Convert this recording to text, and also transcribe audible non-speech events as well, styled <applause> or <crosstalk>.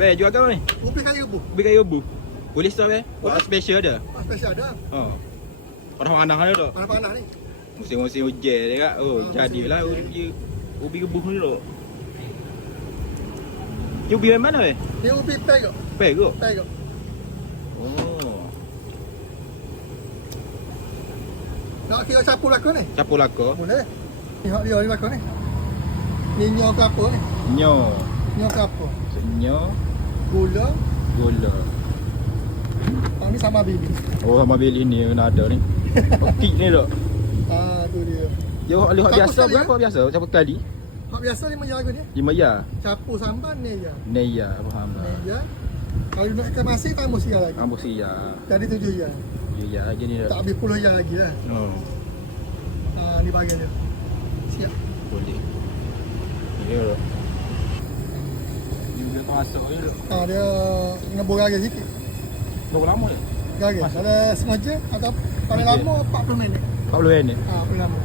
Weh, jual kau ni? Ubi kaya bu. Ubi kayu rebu. Boleh stop eh? Buat special ada. Spesial dah. Ha. Panas-panas ada tak? Panas-panas ni. Musim-musim hujan je kat. Oh, Ah, jadilah ubi ubi rebus ni tak. Ni ubi yang mana weh? Ni ubi peg. Pek ke? Peg. Oh. Nak kira campur lakon ni? Campur laka. Boleh. Ni hak dia ni lakon ni. Ni nyo kelapa ni. Nyo. Nyo kelapa. Nyo. Gula. Gula. Ah, ni sama bibi. Oh, sama beli ni kena ada ni. <laughs> Okey ni tak? Ah, tu dia. Dia hak lihat biasa sekali, berapa biasa? Campur kali? Hak biasa ni menjaga dia. Lima ya. Campur samban ni ya. Ne ya, faham Ni lah. ya. Kalau nak ikan masin tambah sial lagi. Ambo sia. Jadi tujuh ya. Ya ya lagi ni Tak tak. habis puluh ya lagi lah. Oh, Ah, ni bagian dia. Siap. boleh. Ya. tak? Ni dia masuk ni tak. Ah, dia ngebor lagi sikit. Berapa lama ni? Lagi. Masuk. Ada setengah jam atau paling lama 40 minit. 40 ni. Ah, paling lama.